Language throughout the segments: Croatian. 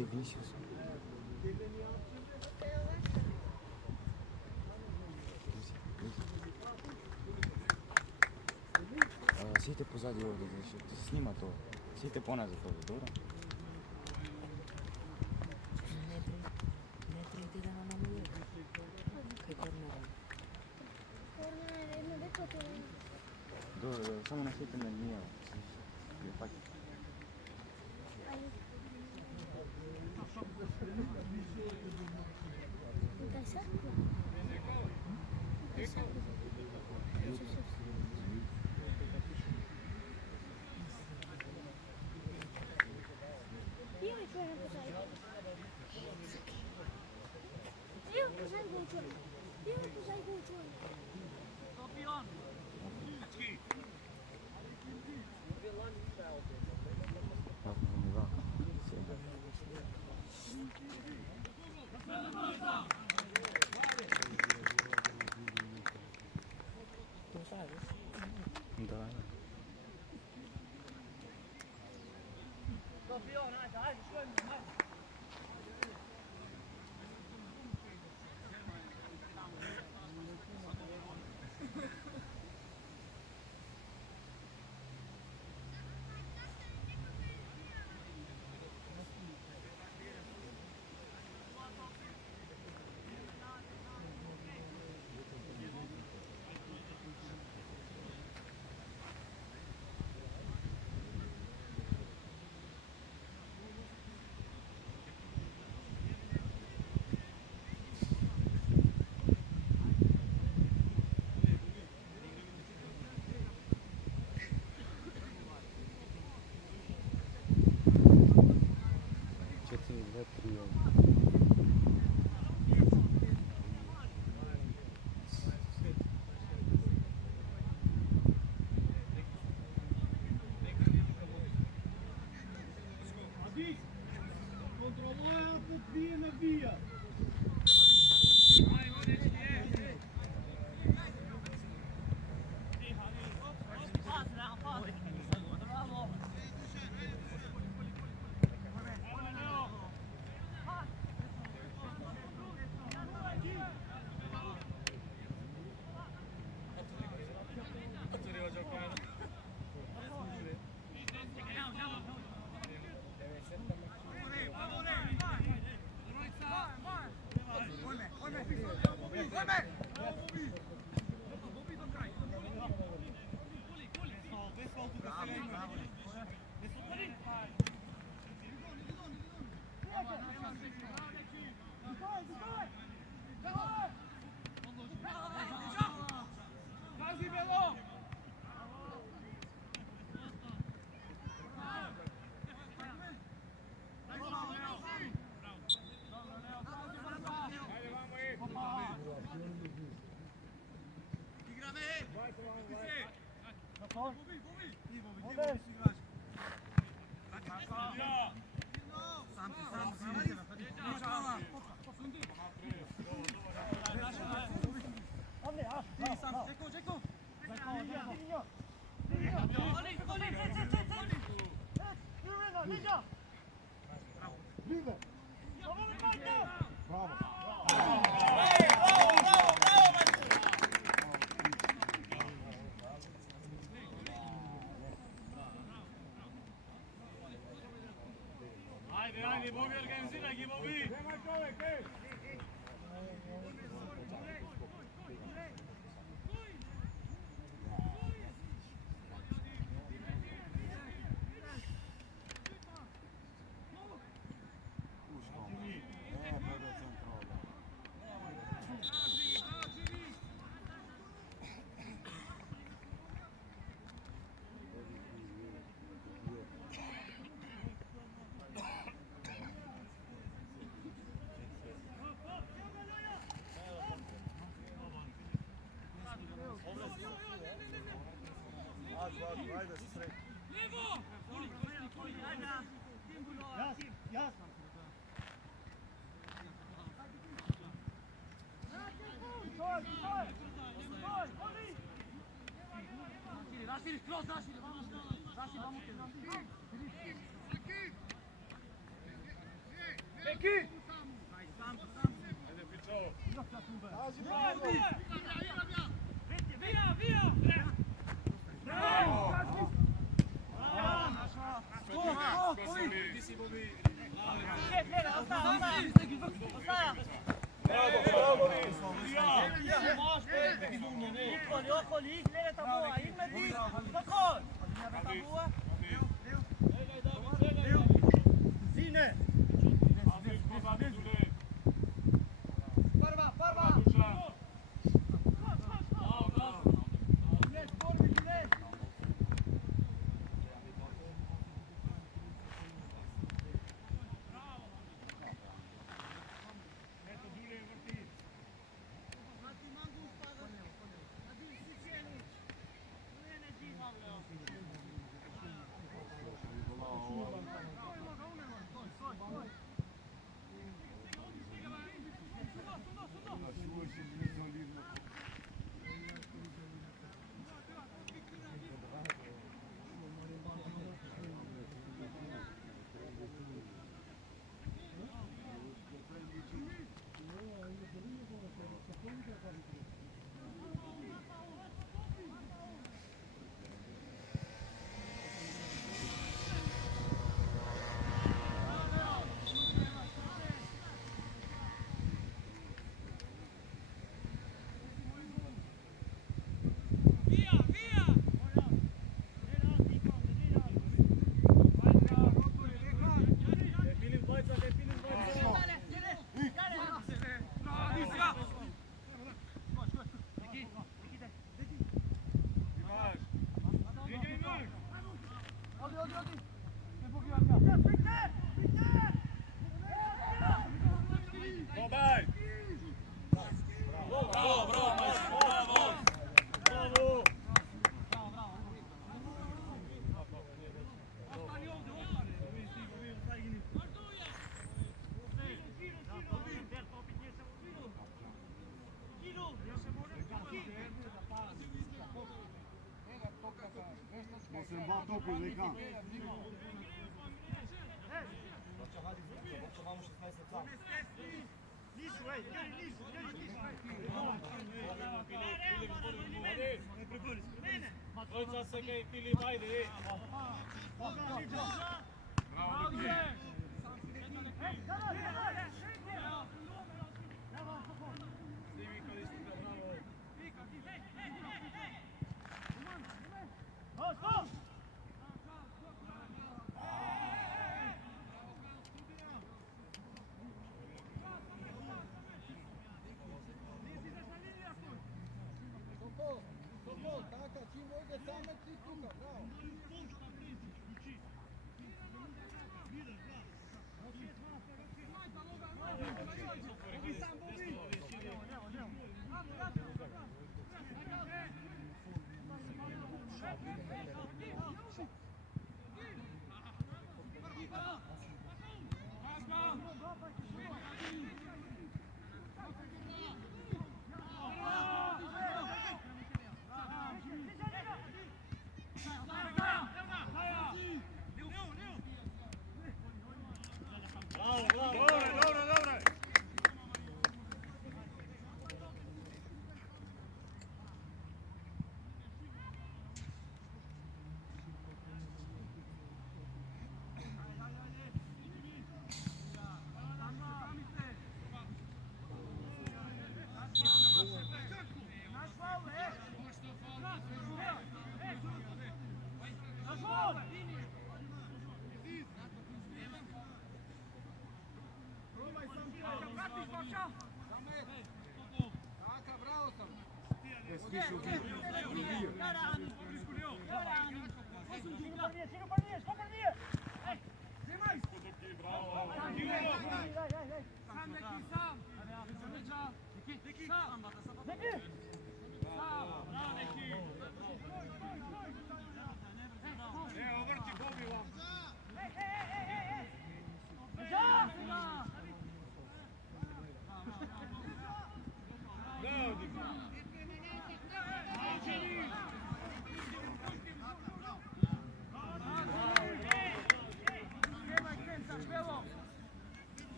Vicious. Sijte pozadi ovdje, znači ti se snima to. Sijte ponazad ovdje, dobro? Ne treti da nam je kaj kornera. Kornera je jedno veliko to. Dobro, samo ne sijte na dnije. Daj sad? Daj sad? Io mi fai una cosa. Io cos'hai il cucciolo? Io cos'hai il cucciolo? Tu sabes? Da. Ajde, Bobi, organiziraj gi, Bobi! Nemoj čovjek, ej! Ajde, sreći. Jasno. Raširi, skroz raširi, vamo te.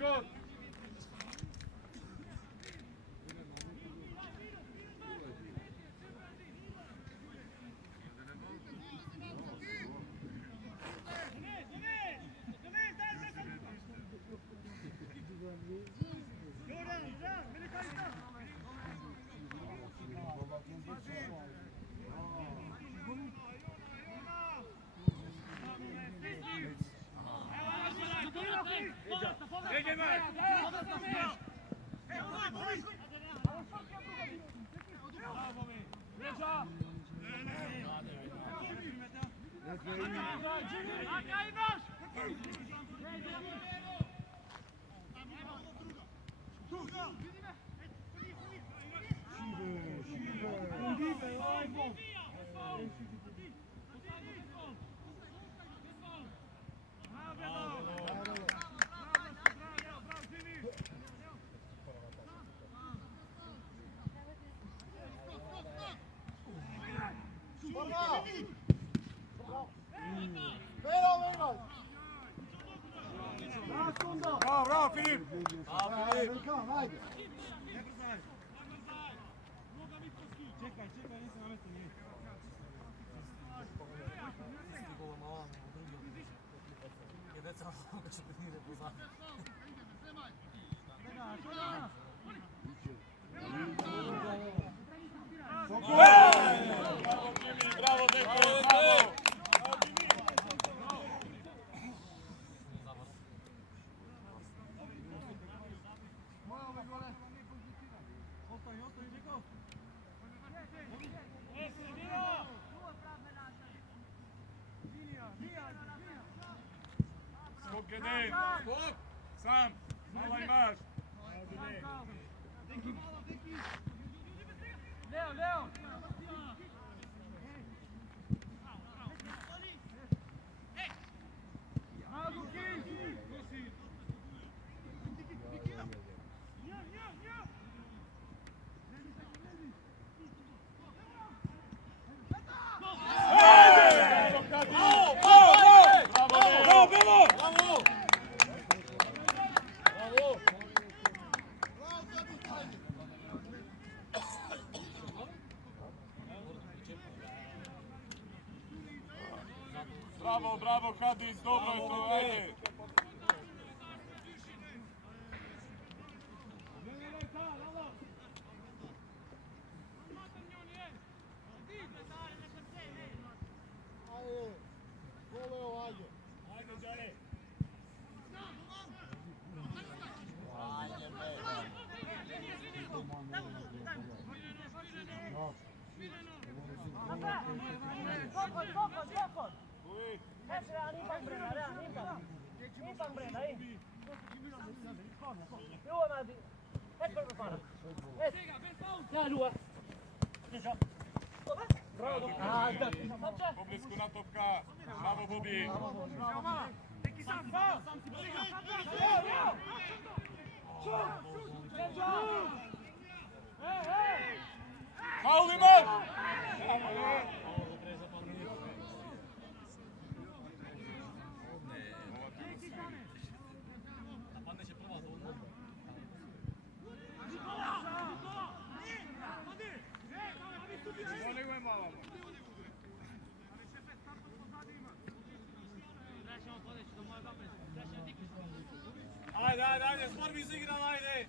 Igor! Bravo, Filip! Čekaj, nisam nametno nije. Je deca ovoga što te nije poznati. Bravo, deko, bravo! Gledaj! Sam! Malo imaš! Leo, Leo! Bravo, bravo, Kadić, dobro je to, ajde! Poblisku natopka, bravo Bobi! Faul imaš! Ajde, ajde, ajde, spor bi izigral, ajde!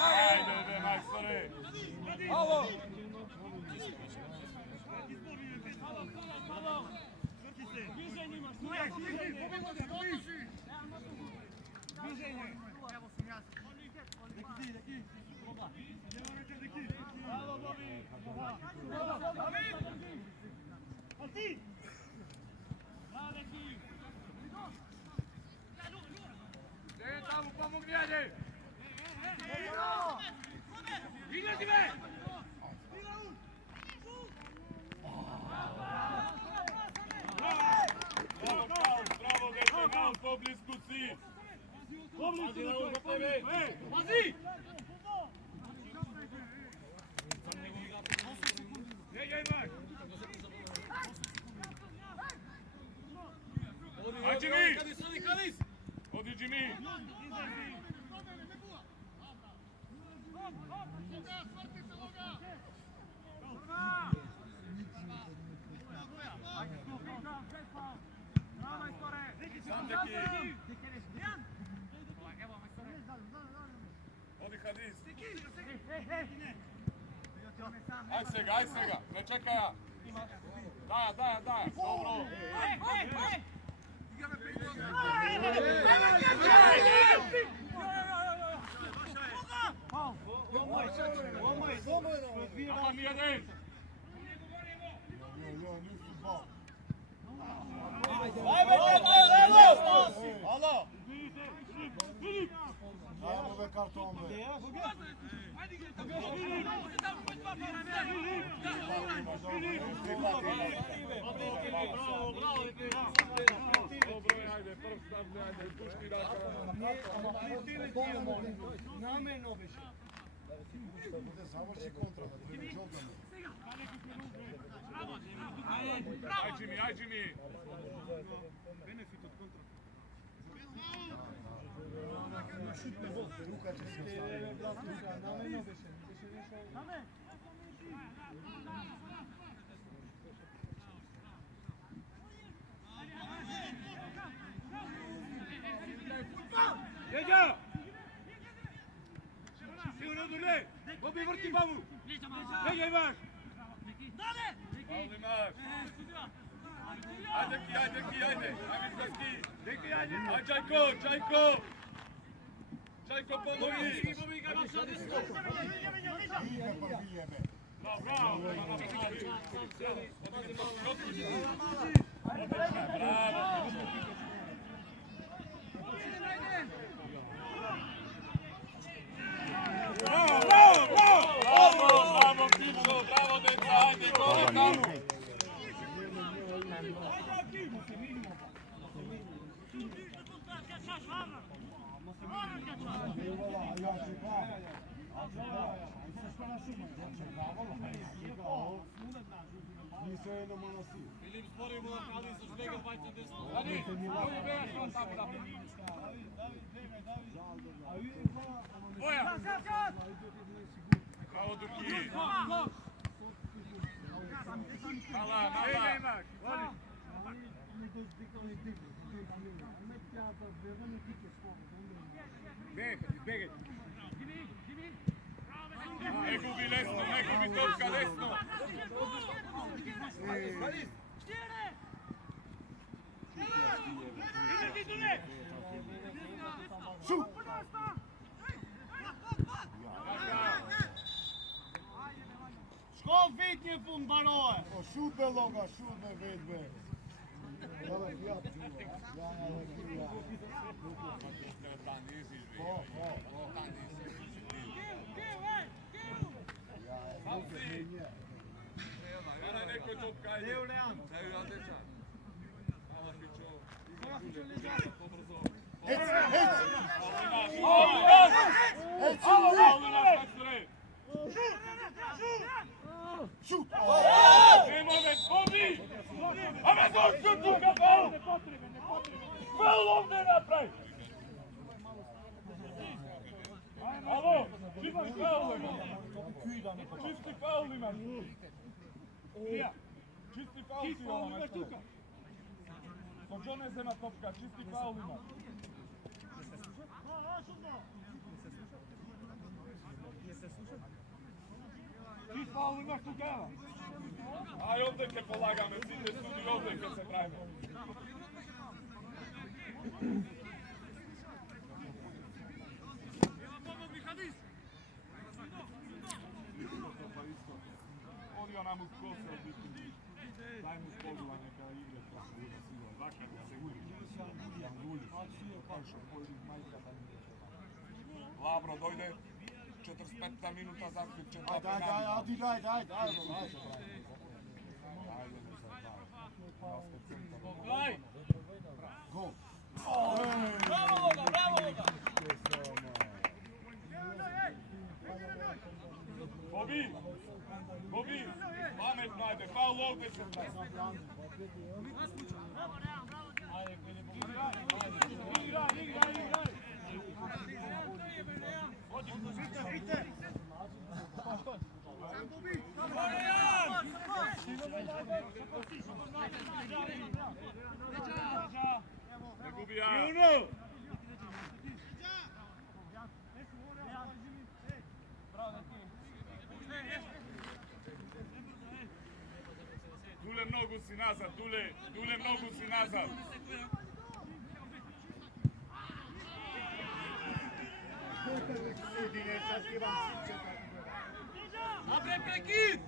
Ajde, majstore! Ovo! Tamo, pomogni, ajde! Igrati me! Bravo, bravo, dečko! Malo poblisku si! Pazi na ovo za tebe! Pazi! Jej, Mark! Aj, Jimmy! Odi, Jimmy! Odi, Hadis! Aj svega, ne čekaj ja! Daja, dobro! Aha, nije den! Alo! Ajmo be karton be. Namjerno više. Da bude završi kontra, da bude žogano. Aj, Jimmy! Benefit od kontra. Ruka će se ostaviti. Namjerno više. Jeđa! Sigurno dole! Bobi vrti bavu! Jeđa imaš! Paul imaš! Ajde! Ajde Deki! Aj, Čajko! Čajko, pomogi! Ide prvi jebe. Bravo! Bravo, Kipso, bravo, deca, ajde, gore tamo! Filip, spori mu ali su svega 20 desno. Dani, koji bejaš on tamo da bi? Boja! Bravo, Duki! Mala! Begaj! Ne gubi točka desno! Šut! Skål fitje från Baroe! Och skjut med långa, skjut med vedbe. Jag vet jag tror. Šut! Nemo već, Bobi! A me došli tu ga faul! Faul ovdje napravi! Alo, čisti faul ima! Čisti faul ima! Čisti faul si ovo majstore! Ko John se na topka, čisti faul ima! Ti faul imaš tu gara! Aj ovdje ke polagame, side sudi ovdje ke se pravimo. Odio nam uz kose od biti. Daj mu spogula neka igre kako ima sigurno. Zakad da se uri. Jan Guljić. Labro dojde. 45 minuta zaključen. Daj. Gol! Gol. Bobi, pametno ajde, faul ovdje se pravi. Ne gubi ja. Dule mnogu si nazad, Dule mnogu si nazad. Apre prekid!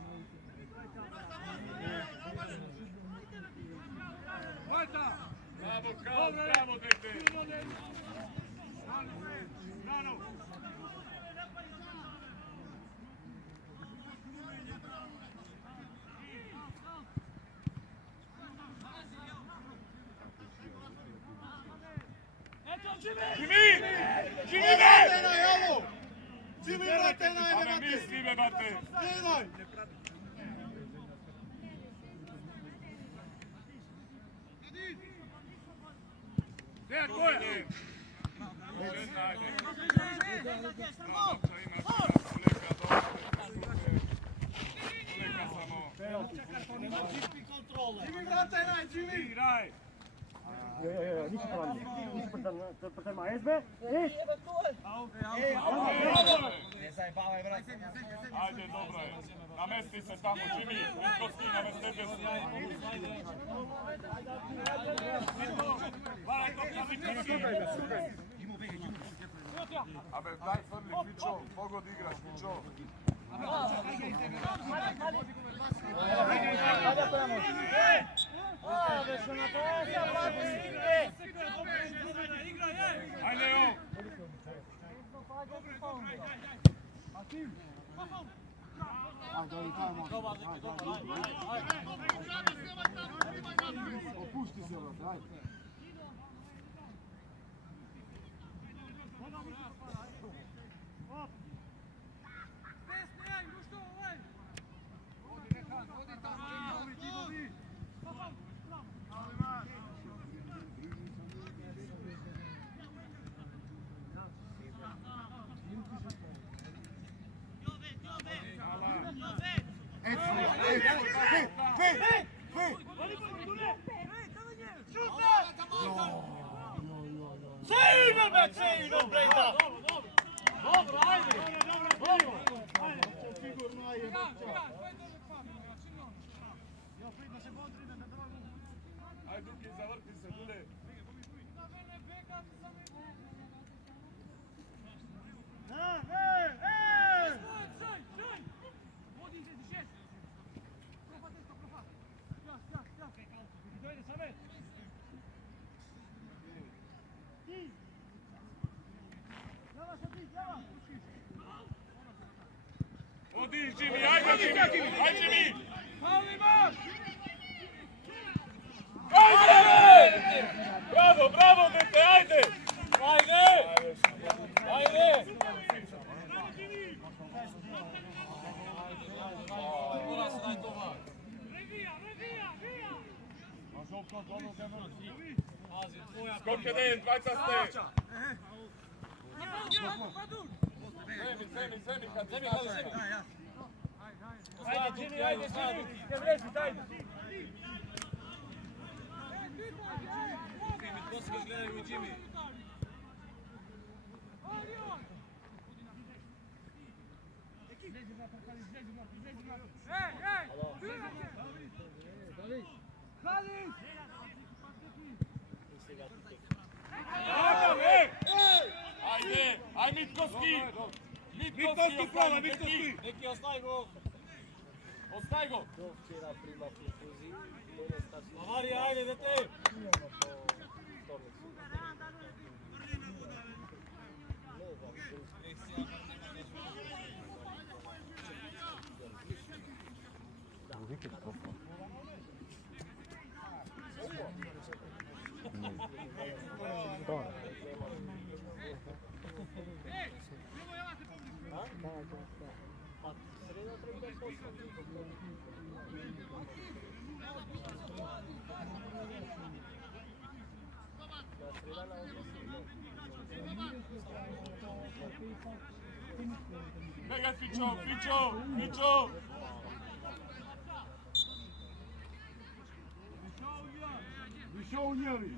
Bravo, Kao, bravo, dete. Jimmy, vrate, a ne misli me, bate. Gdje, ko je? Jimmy, vrate, Jimmy! Igraj! Nici per mai ezbe? Ajde, dobro je. Namesti se tamo, Jimmy. Nikoski, namesti se. Varaj to Nikoski. Abe, daj Frli, Pičo. Pogod igraš, Pičo. Aj, Leo! Opušti se, ajde. Aj, Duki, zavrti se, Dule. Odiš, Jimmy, ajde, Jimmy! Ajde, Jimmy! Ajde! Bravo, bravo, dete, ajde! Ajde! Ajde! Skok je den, dvajca ste! Zemi, kad se značaj. Ajde, Jimmy, ajde, Jimmy! Ne vrezi, ajde! Koski gledaju u Jimmy. Ajde, aj Mitkoski! Mitkoski prova, Mitkoski! Neki ostaj go! Ostaj go! Mavari, ajde, dete! Mega Fičo, Fičo! Višovnjevi!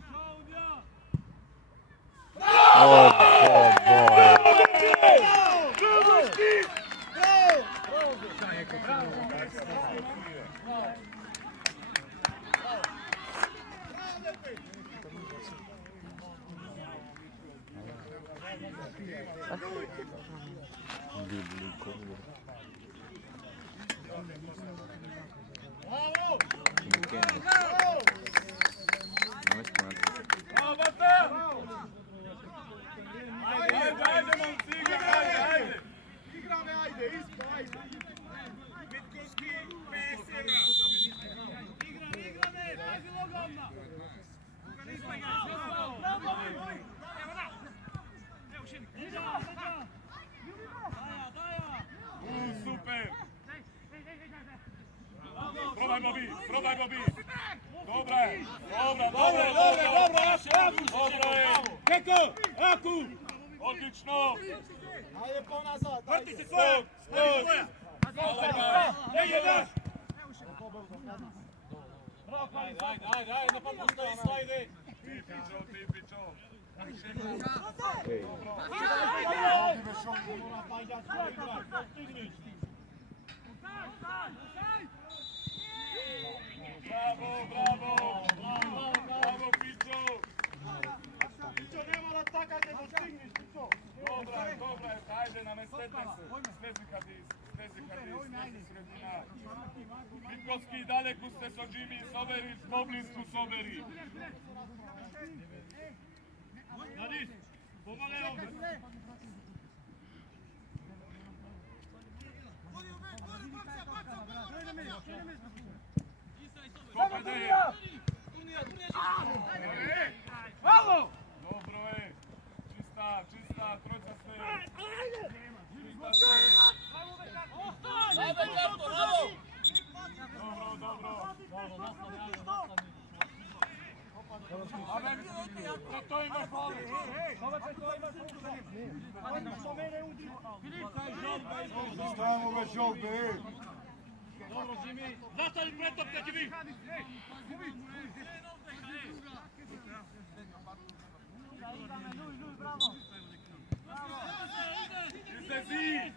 Probaj, Bobi! Dobre! Kako? Aku! Odlično! Ajde po nazad! Vrti se svoja! Daš! Ajde, ne popuštaj, slajde! Ti Fičo! Bravo, Fičo! Pićo, ne mora tako da dostigneš, Pićo! Dobra, ajde, namestete se. Stezi kad je sredina. Vitkovski, daleku ste so Jimmy, soberi, poblisku soberi. Nadis, pomagaj ovdje! Bravo! Dobro je. Čista, trojca sve. Dobro. To ima fali. Stavamo ga žolbe! Dobro, Jimmy! Zastavi pretop, neki vi! Izlezi!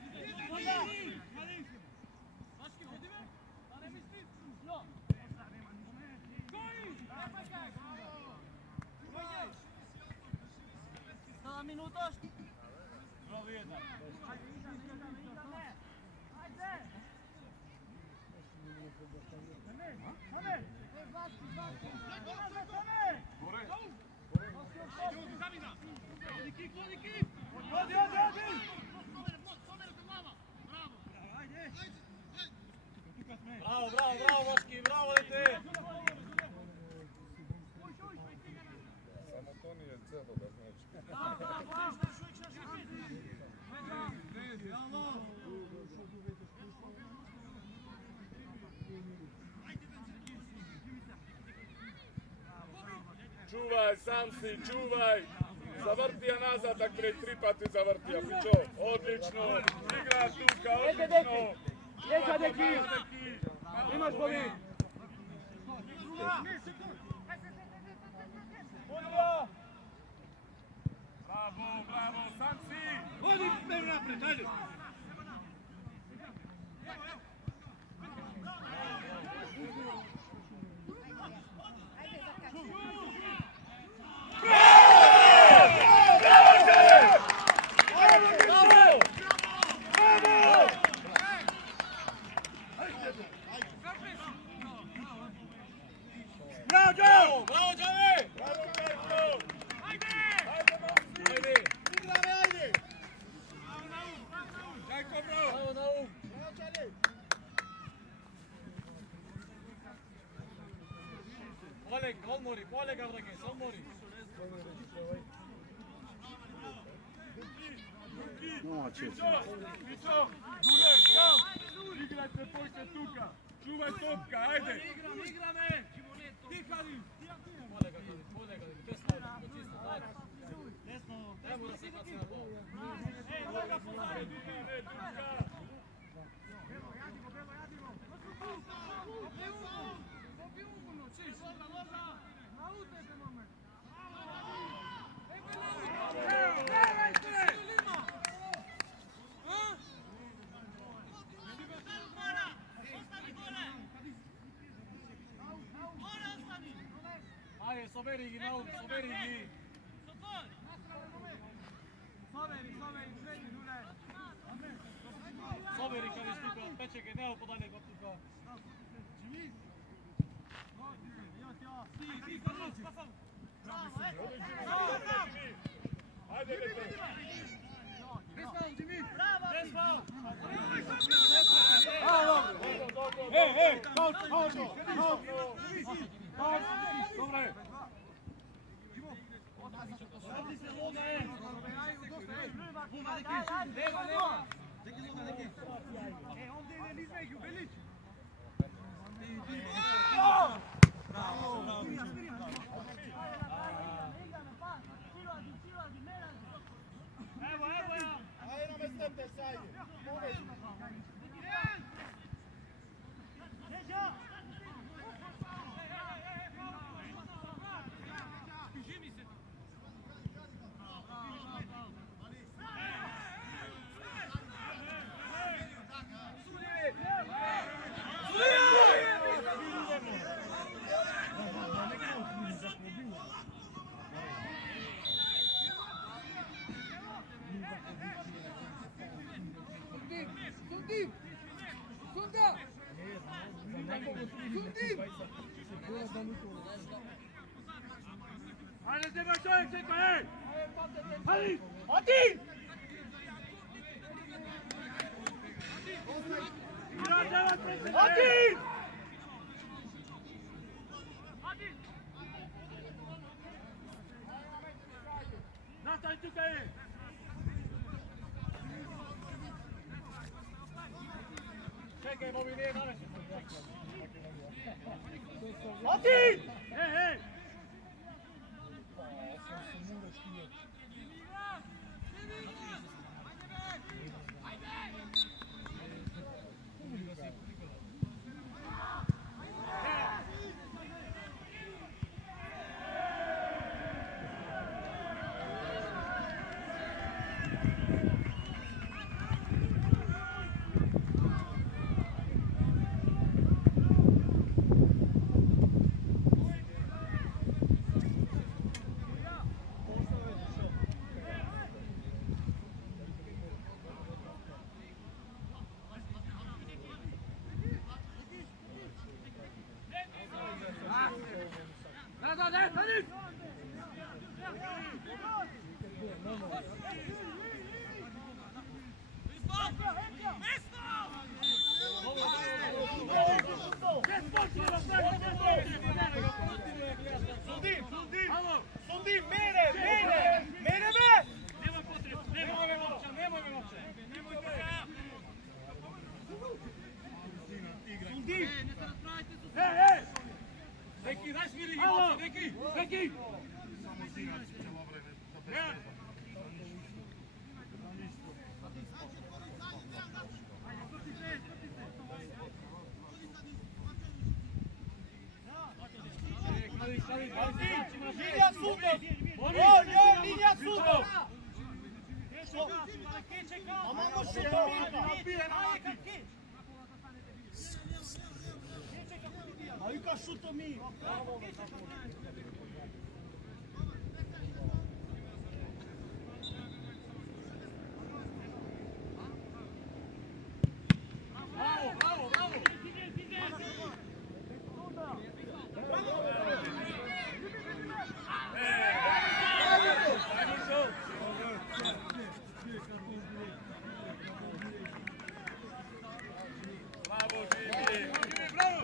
Bravo, jedna! Bravo, Vaški, bravo, dete! Samo to nije celo da znači. Čuvaj, sam si, čuvaj! Zavrtija nazad, tak prej 3 pati zavrtija, Fičo! Odlično! Igra Tuka, odlično! Neka deki! Imaš Bobi! Bravo, sam si! Hodi, prema napred, ajde! Oleg, Avrage, Salmori. Fičo, Dule, jam! igraj se poslije tuka. Čuvaj topka, ajde. Igrame! Ti Kadim! Desno, ne mora se kaci na bol. Noga pozadnje! Ne, tuka. Ajde, soberi ih, Naum, soberi ih. Soberi kad je stukao od pečeke, neo podane kod tuka. Ajde, Bebe. Hej! Dobre! Ajde, me stepte, sajde. Ajde, zemaj čovjek, čekaj, hej! Hadi! Ati! Ati! Nastavi tukaj! Čekaj, Bobi, nije naveći. Ati! Hej, hej! Sundi, mene me! Nemoj potrebu, nemoj me moća, nemoj me moća. Sundi! Hej, hej! Neki, daj smiri ih moća, neki! Neki! Linija sudov! Linija sudov! Amamo šuto mi! A Ika šuto mi! Bravo, bravo, bravo! Bravo, Jimmy! Jimmy, bravo!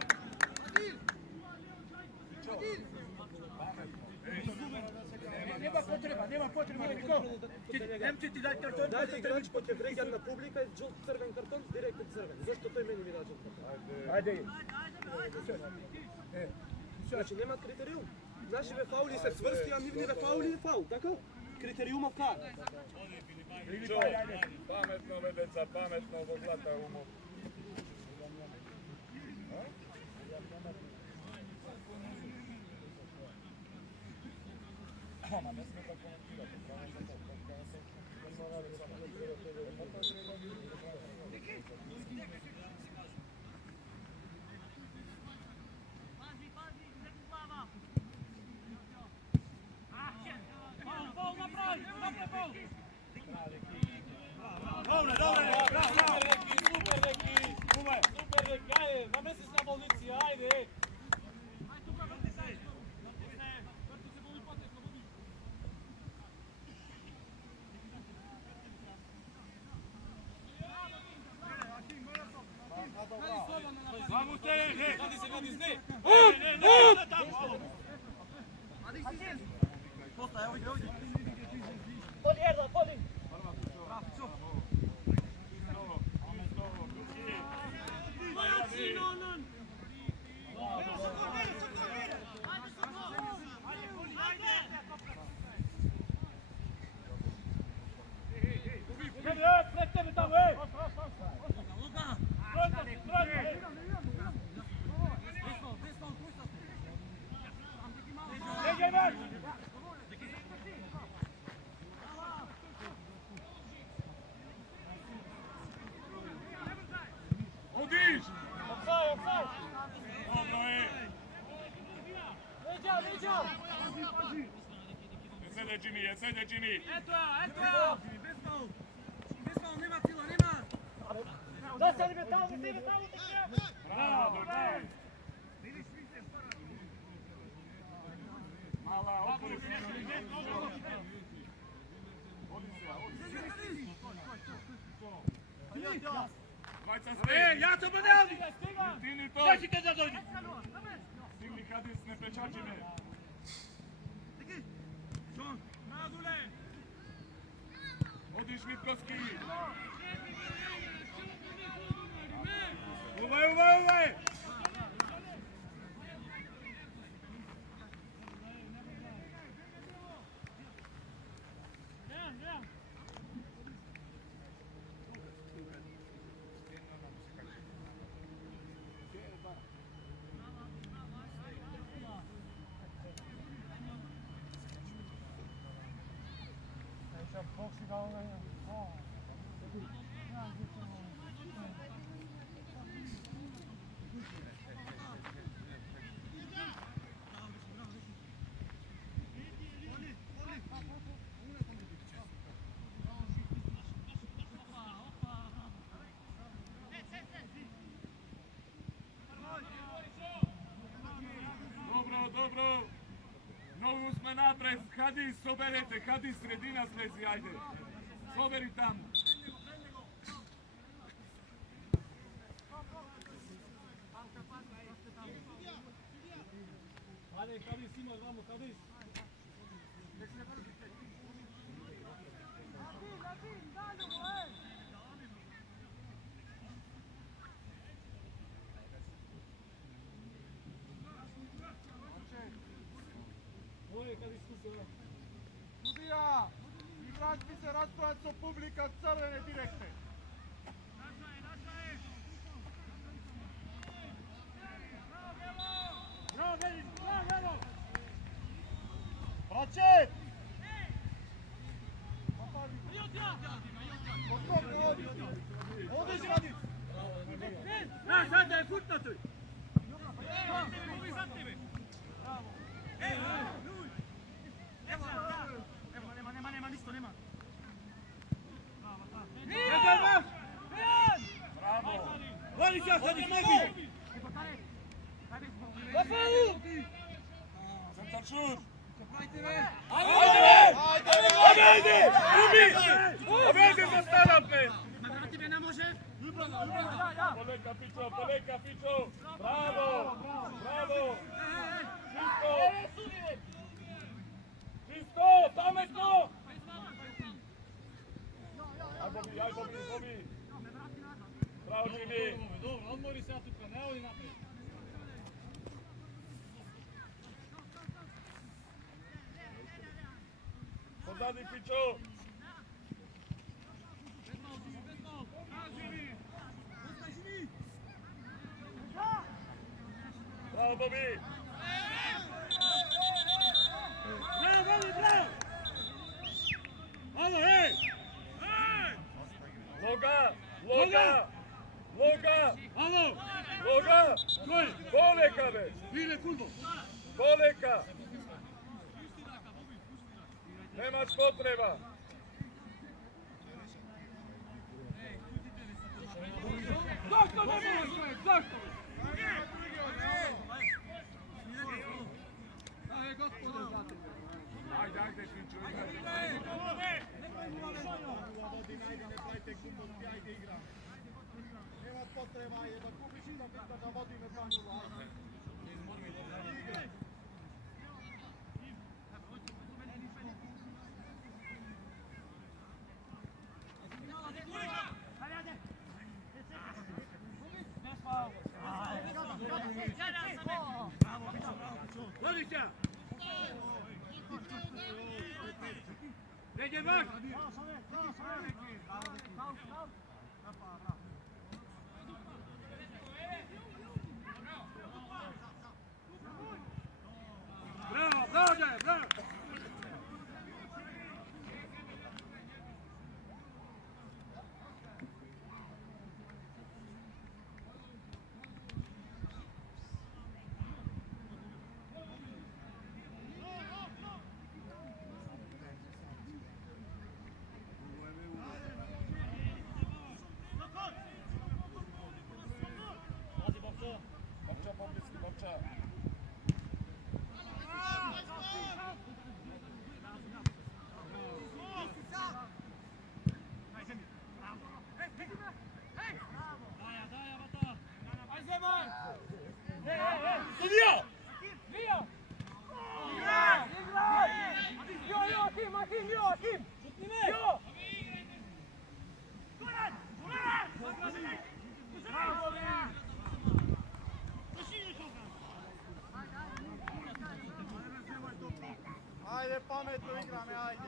Немче ти дай картон. Дайте играч против регионна публика, жълт цървен картон, директно цървен. Защо той мене ми даде жълт картон? Ajde. Значи няма критериум. Наши бе фаули се свърши, а нивни бе фаули е фаул, така? Критериума ка? Pametno vedeca, pametno do zlata umov. Dobre, bravo. Super neki. Super neki, ajde, namesti se na bolnici, ajde. Vamos te, Vadi se, ne. Posta, evo ide. Podi, Erda, podi. Odiš! Opsaj. Dobro je! Leđa. Jesede Jimmy! Eto ja! Bez faul, nema Tilo, nema! Da se li tamo, te Bravo, dobro! Mala, otvori se! Dvajca ste! Ja to banalni! Stini to! Daj si kad da dođi! Stigli Hadis, ne pečači me! Odiš Vitkovski! Uvaj! Dobro! Novu sme napred, Hadis soberete, Hadis sredina slezi, ajde! Soberi tamo! Ajde, Kadis, ima vamo, Kadis. Sudija, igrač bi se raspravljati sa publika crvene direkte. Pračet! Ovdje radi! Sad da je futnatu! Nema, ništa, nema. Bravo! Voli se, sad ih nogi! Centar šut! Ajde! Obedi za stadatne! Ne može! Poleka, Pičo! Bravo! Čisto! Pametno! Bobby, aj Bobby. Bravo, Jimmy. Dobro, odmori se Atuka, ne ovdje naprijed. Pozadnji Pičo. Bravo, Bobby. Bravo, Bobby, bravo! Alo, hej! Loga! Alo! Loga! Ko je? Boleka, be! Vile kurvo! Boleka! Nemaš potreba! Zašto ne možeš? Zašto? Ajde, Pičo, Nema potreba, da kupiš i da vodi me tanju. Vodića! Neđe bak! Bravo, bravo, bravo! Bobča, pobliski, Bobča. Sudija! Joakim! Ajde, pametno igrame, ajde.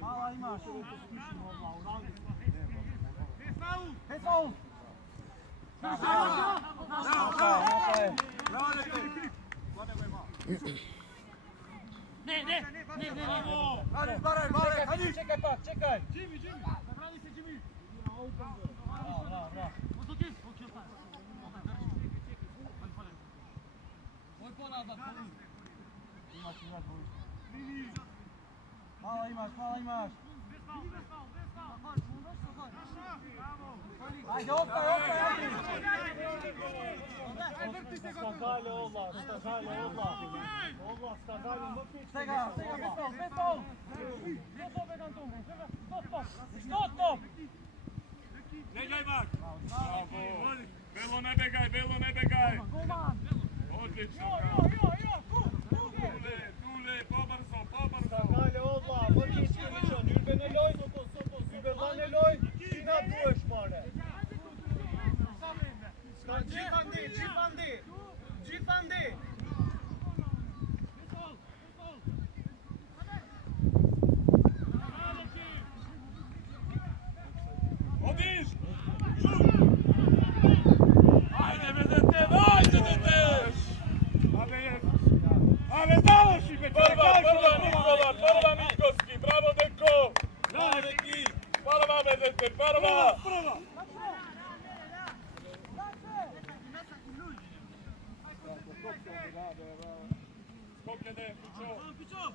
Mala imaš. Faul! Ne. Čekaj pak, čekaj. Jimmy. Zabrani se Jimmy. Bravo. Moj ponazad. Imaš. Mala imaš. Ajde, optaj. Skandale ovla. Skandale mrtvić. Stega, bez faul. Stop! Neđaj bak! Bravo! Belo ne begaj! Odlično! Dule, pobrzo! Skandale ovla, mrtvić Kiličo, Nürbe ne loj, Nürbe ne loj, ti naduješ mare. Gifandi! Odiš! Ajde, vedete! Ale završi me! Prva Miškovski! Bravo, deko! Bravo, neki! Prva, vedete! Prva! Skok jede, Pičo!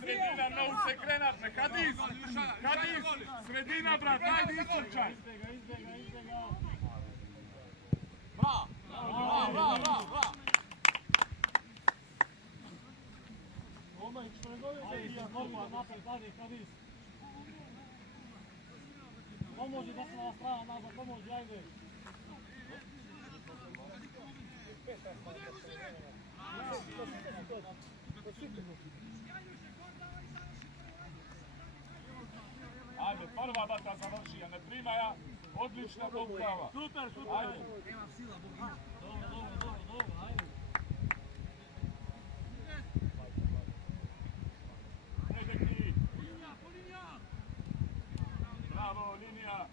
Sredina, no se krenatne! Hadis! Sredina, brat! Ajde, istrčaj! Bravo! Što ne govorite, napred, Hadis. pomoži, desna strana, nazad pomoži, ajde. Ajde, prva bata završi, a ne primaja, odlična poprava. Super, super, Ajde. Dobro, ajde. Nedeki. Bravo, linija.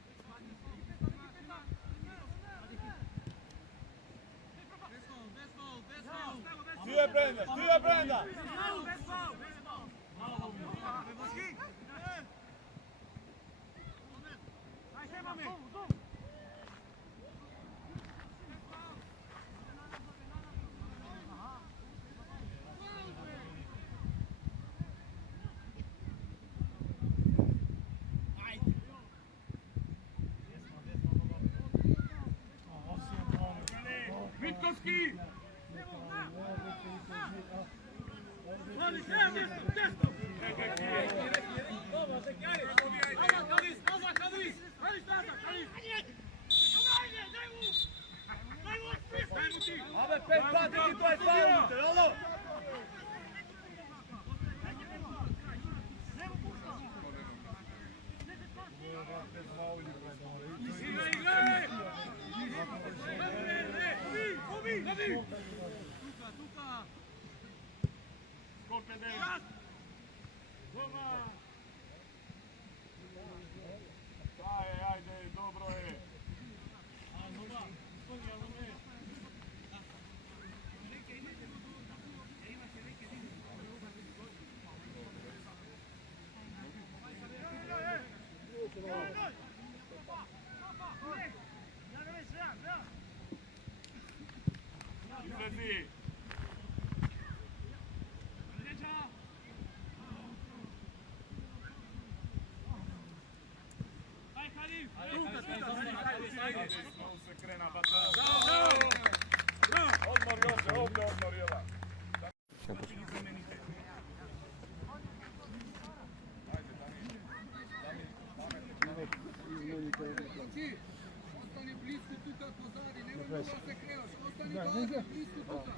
Stiže Brenda! Vitkovski! Ave, 5-2, ekipa je faulite, alo! Skok je devet. Ajde, dobro je. Izlezi. Znovu se krena bata. Odmor Jože, ovdje odmor Jela. Ostani blisko tukaj pozori, nemoj da se krevaš, ostani dole, blisko tukaj,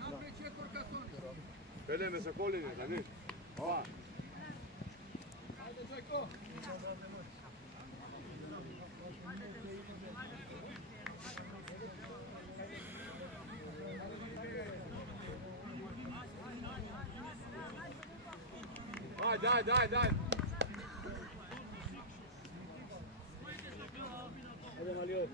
naprej četvorka sonca. Peleme sa koline, da ne? Ova. Ajde, Đajko. Daj. Ajde, Malio.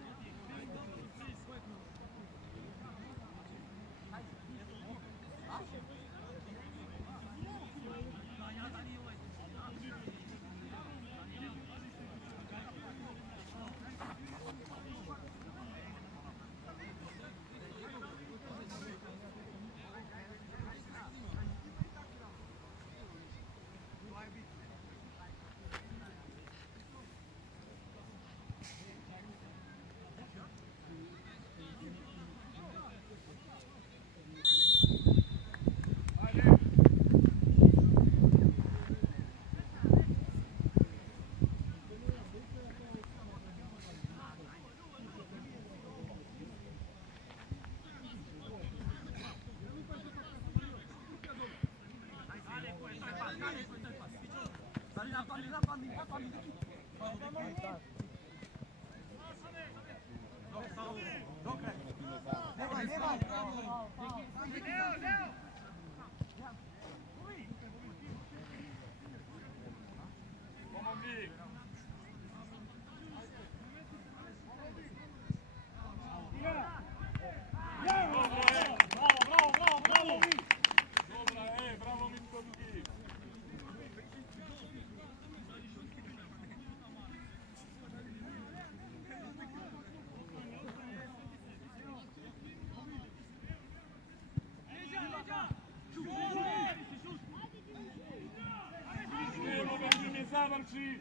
Završi!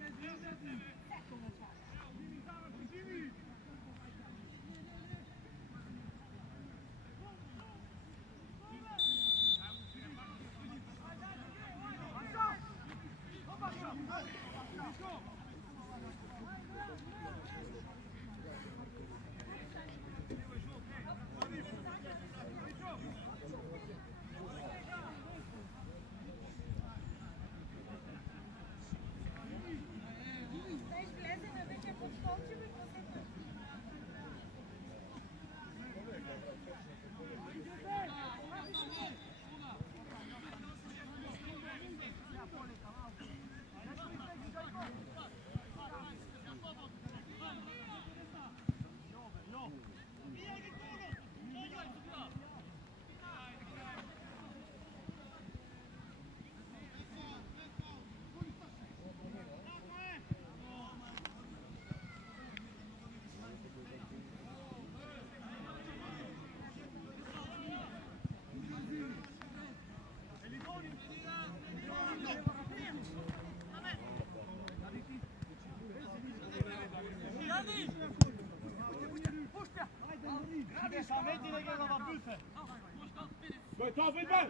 Go, to, Bilbao!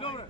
Dobro.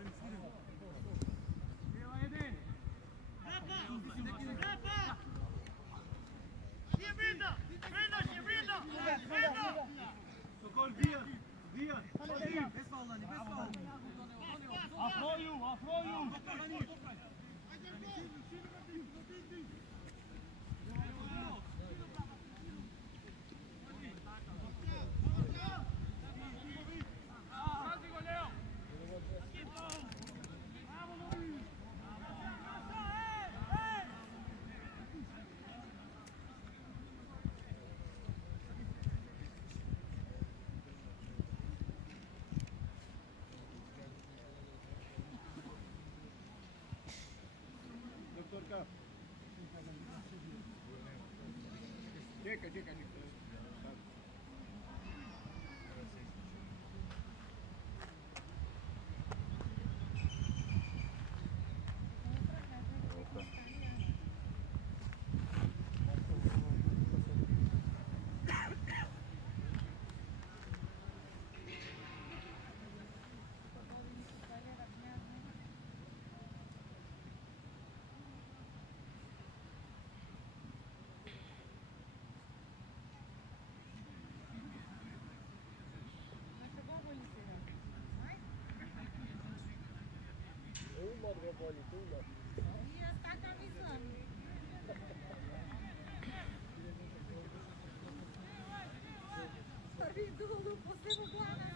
Čekaj. Ia sta cavizando. Ridulu, posebno glava.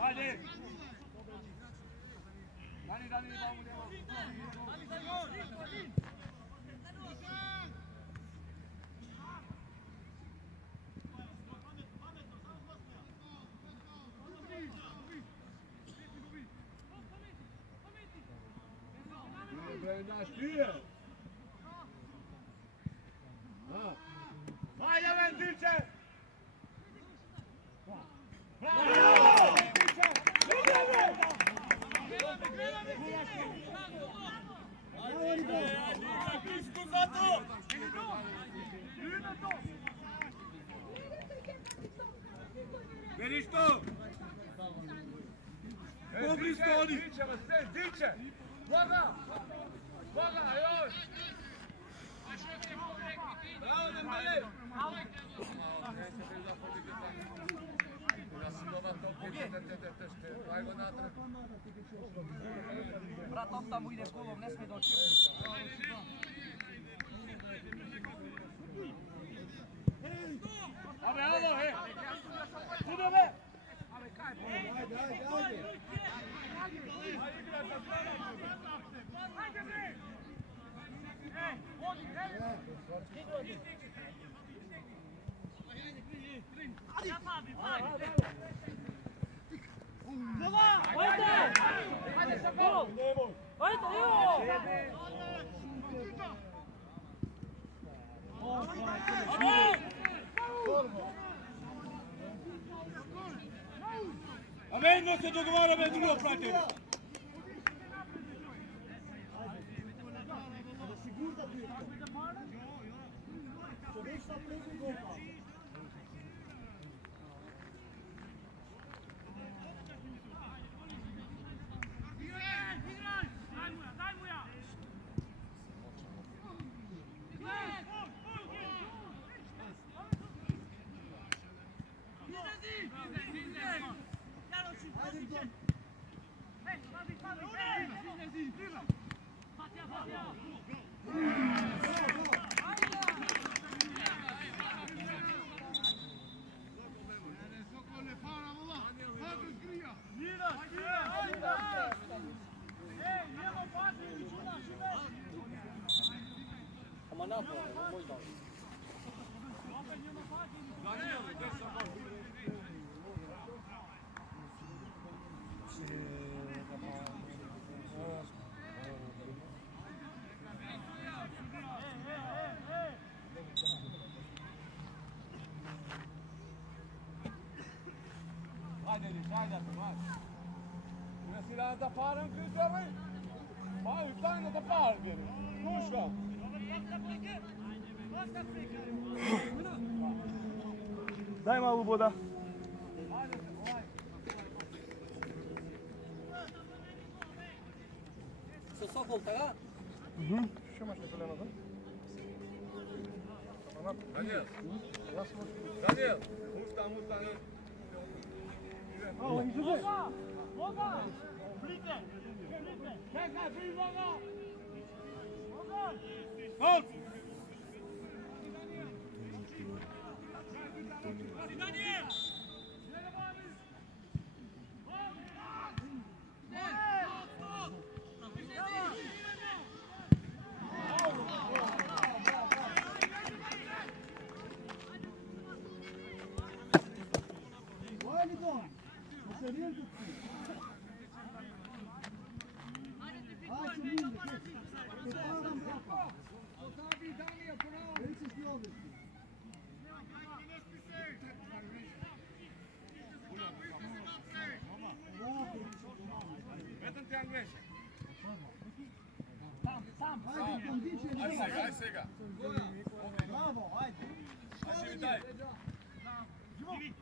Ajde! Dani, Da, știe! Hai, Leven, zice! Veniš to! Dobri stoni! Zice! Blaga, još! Bravo, Dembele! Ja sam dobar top, daj go natrag. Brat, op tamo ide kolom, ne sme doći. Abe, alo, he! Udo me! Ajde, bre! Ej, vodi! Amen, non se dogovarаме друго, прате. Da paren kryssare. Ma utan att ta paren. Norska. Daj malu voda. Со Сокол, така? Що маєш на колено, так? Данил! Данил! Муста, муста! Aj sega! Bravo, ajde! Ajde, daj! Bravo, hej!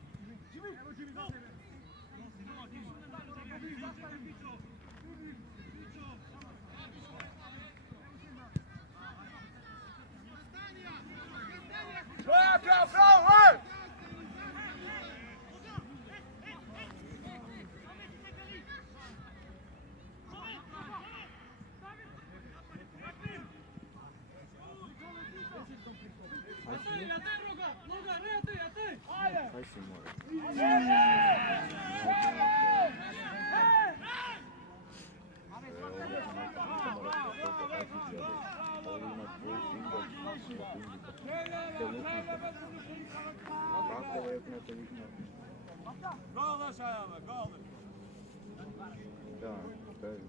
Kaj si mora? Gol naš Ajame, gol. Da, to je...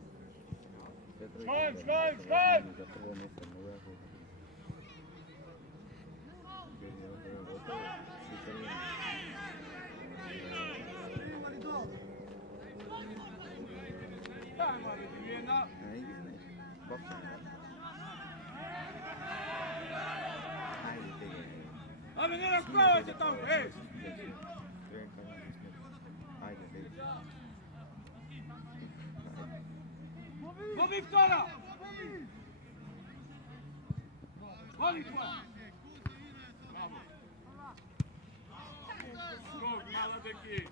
Škajm! Za prvo mjesto Novaku. Ajme, ne raspavajte tamo, ej! Bobi Viktora! Voli tvoja! Skok, mala deki!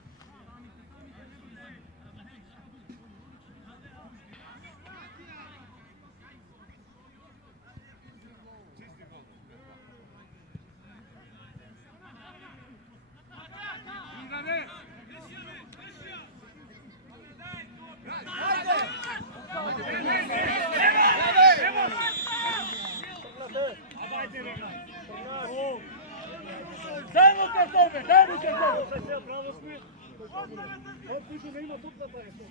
Ajde! tome, daj mu se to! Sad se ja pravo smije. On piše da ima topla pa je to.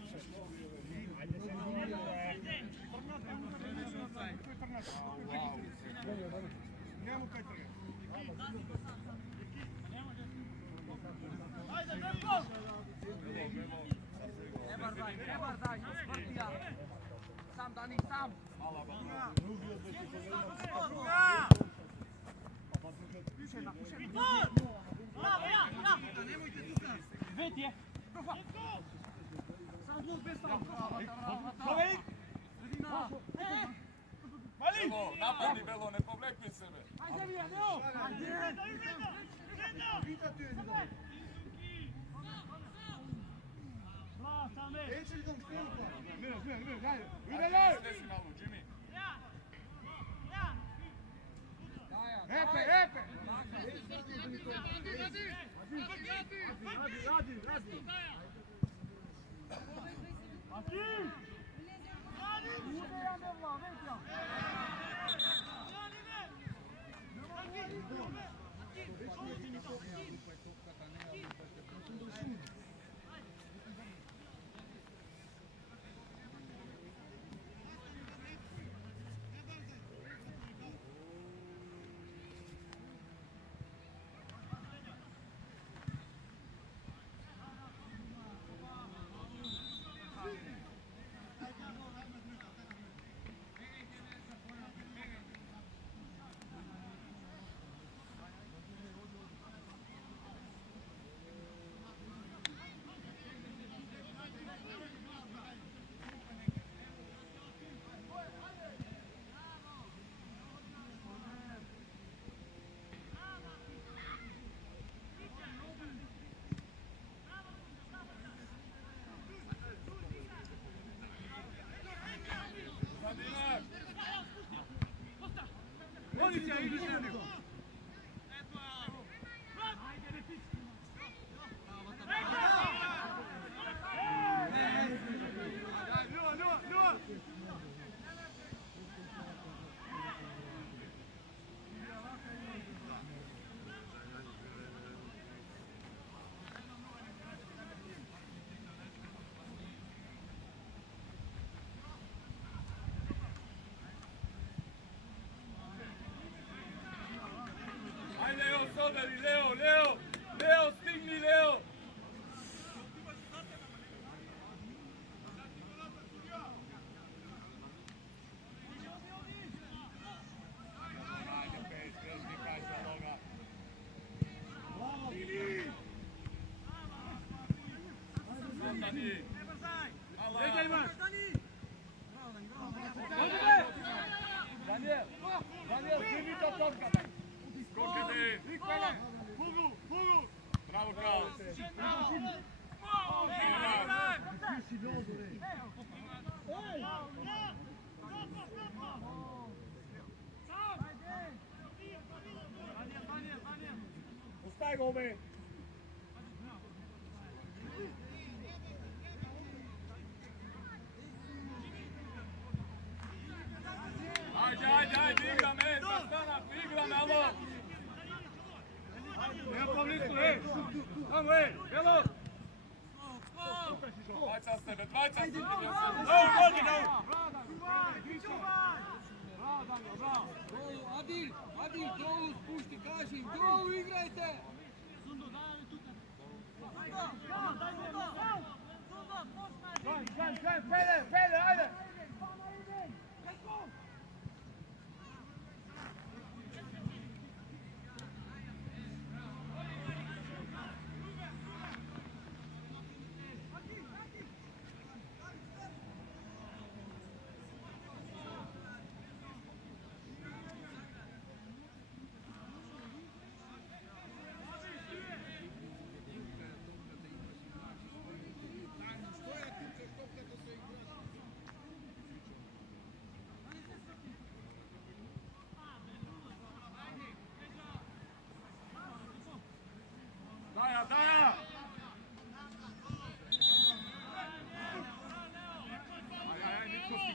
Njemu kaj trga. Nebar daj, smrtija. Sam Dani, sam. Velo, napadi Velo, ne povlekuj sebe. Snesi malo, Jimmy. Epe! Soberi, Leo, stigni Leo! Daniel, primi to torka. Bravo, Karl! Ostaj gome. Ajde, igram, sastanak, igram, alo! Evo po blistu, Tamo, Velo! Dvajca s tebe, dvajca s tebe! Adil, dolu spušti, kažem, dolu igrajte! Pede, ajde! Daja!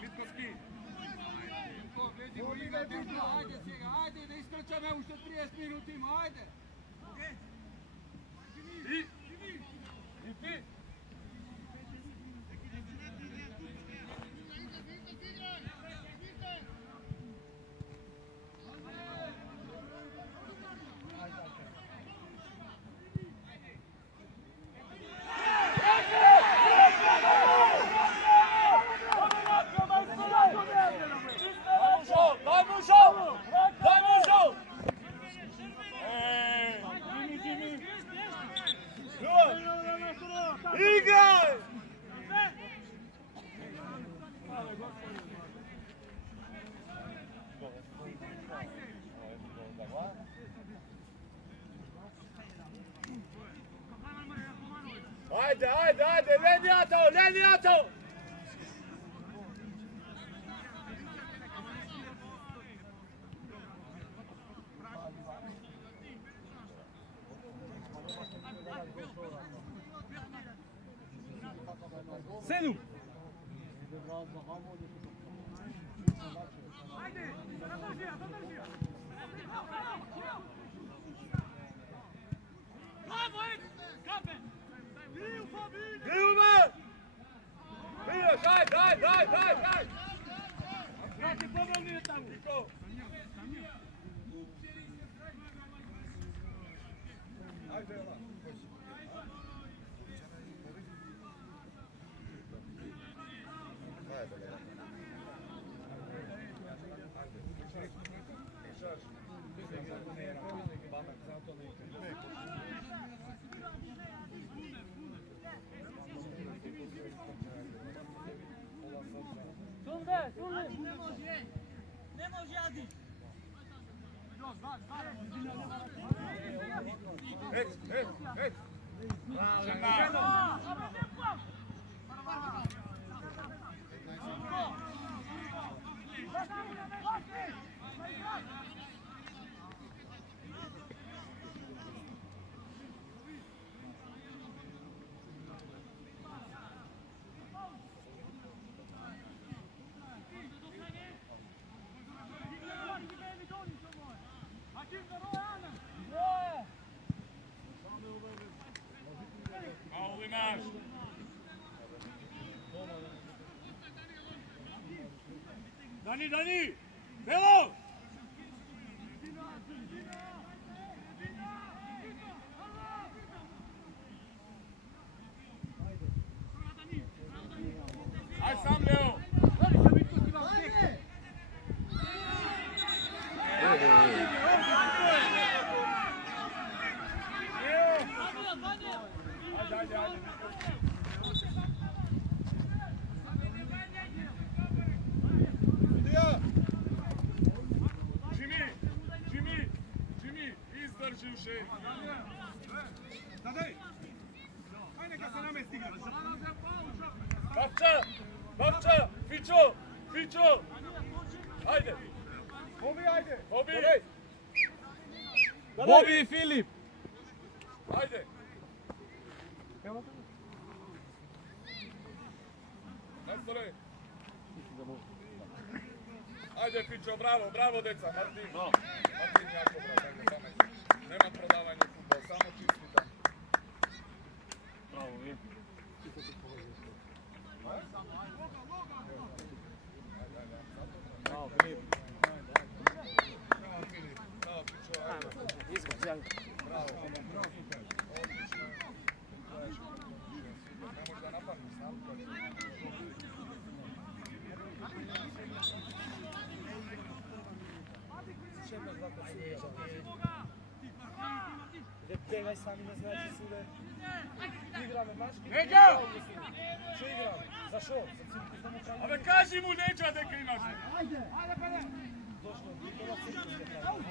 Mitkovski! Ajde, ne iskrčame ušte 30 minutima, ajde! I ti. Ajde, Lenijato! Senu! Daj! Brate, pomogni je tamo. Ne može Adi. Ec! Faul imaš. Dani! Belo! Aj sam, Leo! Jimmy, izdrži uši. Tadej! Aj neka se namesti igra. Babča! Fičo! Ajde! Bobi! Bobi i Filip! Ajde! Nastore! Ajde Fičo, bravo deca, Martin! Martin jako bravo, ajde pamet. Nema prodavanja futbol, samo čisti dan. Bravo, vi. Bravo, Filip. Bravo Fičo, ajde. Bravo. Odlično. Ne možeš da napadneš, Bjegaj sami ne znači sude. Igrame maški. Ega! Što igrame? Za što? Za cilku samo A da kaži mu neđa deka imaš. došlo. Nikola cirkus je pravi.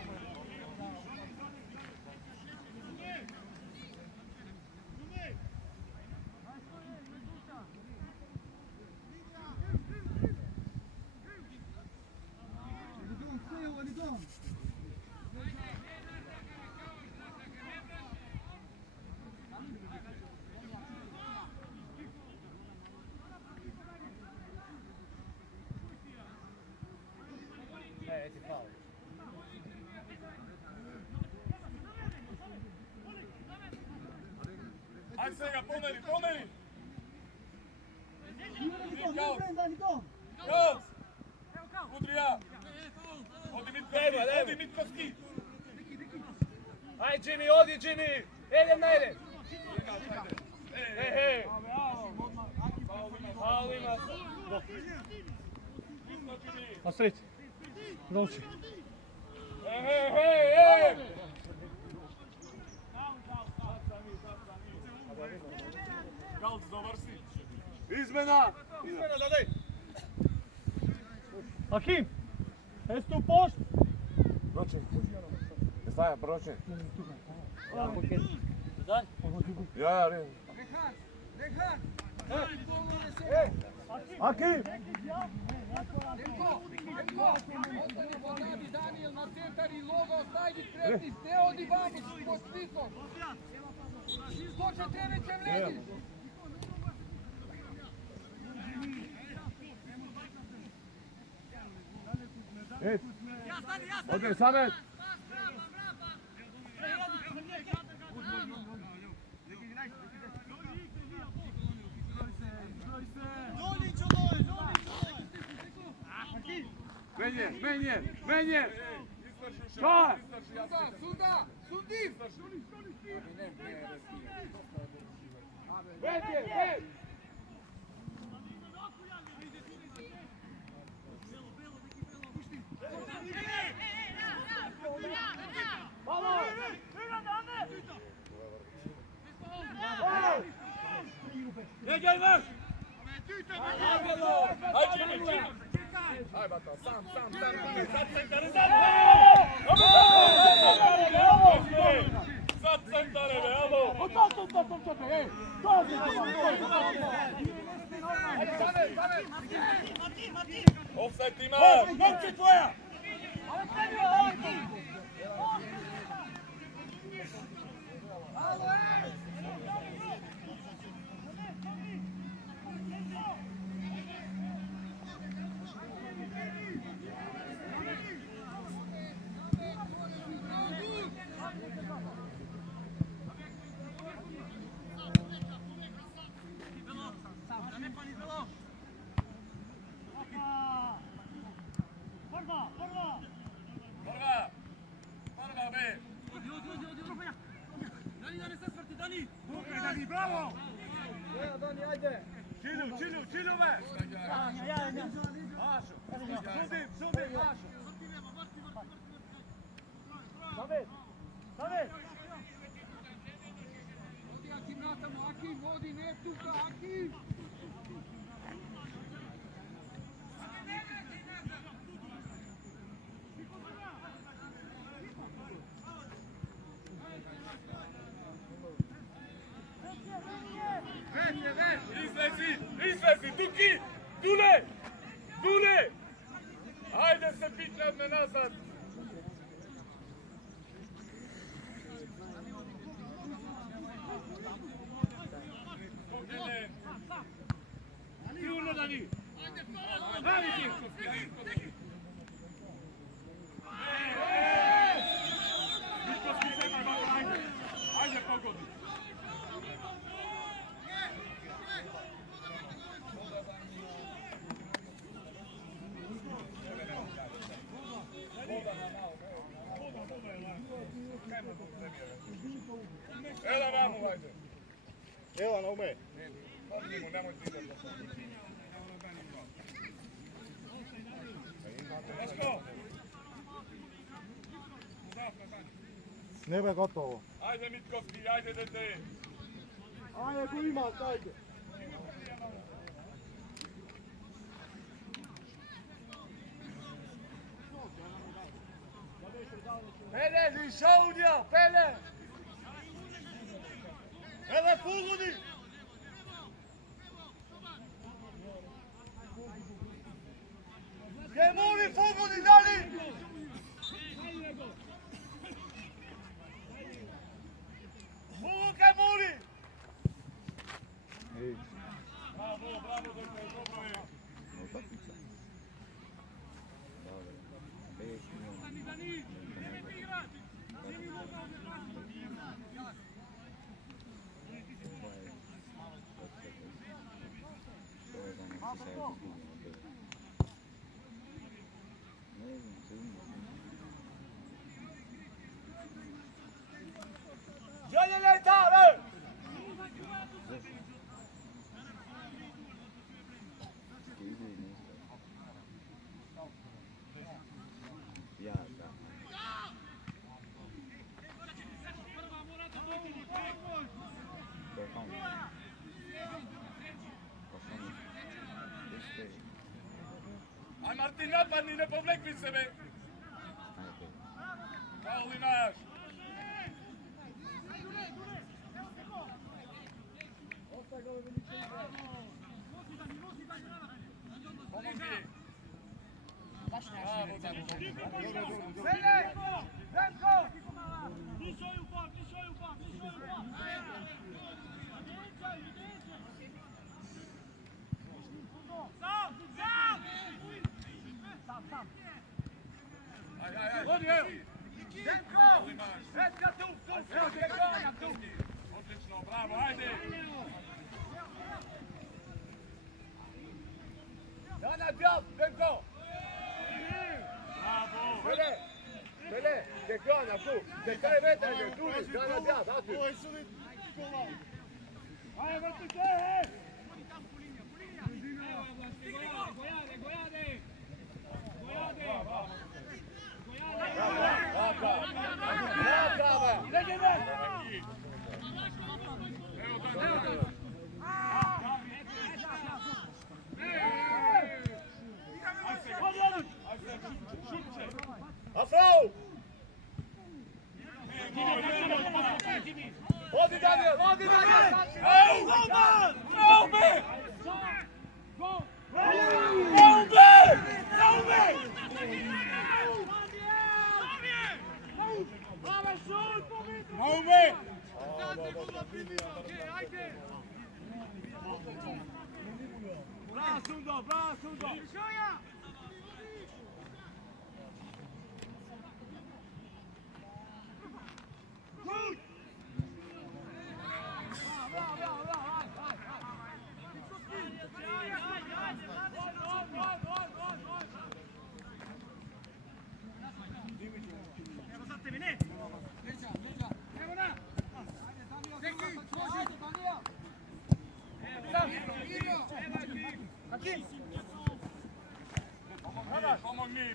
Ti faul. Aj svega, pomeri, pomeri! Kaos! Udri ja! Odi Mitkovski! Aj Jimmy, odi Jimmy! Idem najde! Hej! Faul ima. Na sreći. Doći. Hej! Kaos, završi! Izmena, daj! Akim! Es tu post? Proče. Staja, proče. Ja, rim. Rehan! Akim! Demko! Ostani pozadi Daniel na centar i Loga ostavi prednji, ne odi vamo, pod slikom! Skoče trenećem ledi! Odmah, Samet! Menje! Šta? Suda! Sudiv! Menje! Aj bata, sam, sad centare, evo! Offside ima! Momci tvoja! Prva, be! Dani, bravo! Dani, ajde! Čilu, me! Ašo! Sudim, Ašo! Samet! Odi Akim natamo, Akim, vodi Neptuka, Akim! Izlezi, Duki! Dule! Hajde se pitljadne nazad! Sigurno, Dani! Pravi ti! Ajde, pogodi! Evo vamo, ajde! Evo na ume! Nemojte ideti. Daško! Nebe gotovo! Ajde Mitkovski, ajde dete! Ajde, ko ima, ajde! Pele, Lišaudija, Pele! Ele, Fugudi! Kemuri, Fugudi, Dani! Fugu, Kemuri! Bravo, dete, dobro je! Martin, napadni, ne povlekli sebe. Faul imaš. Pomogi. Bravo, Dani. Odlično, bravo, ajde! Dana, djab, Benko! Bravo! Bele, dekana tu, dekaj vetranje, tuli, Dana, djab, dati. Ajde, vrtite, hej! Afrau! Odi Daniel, odi Daniel!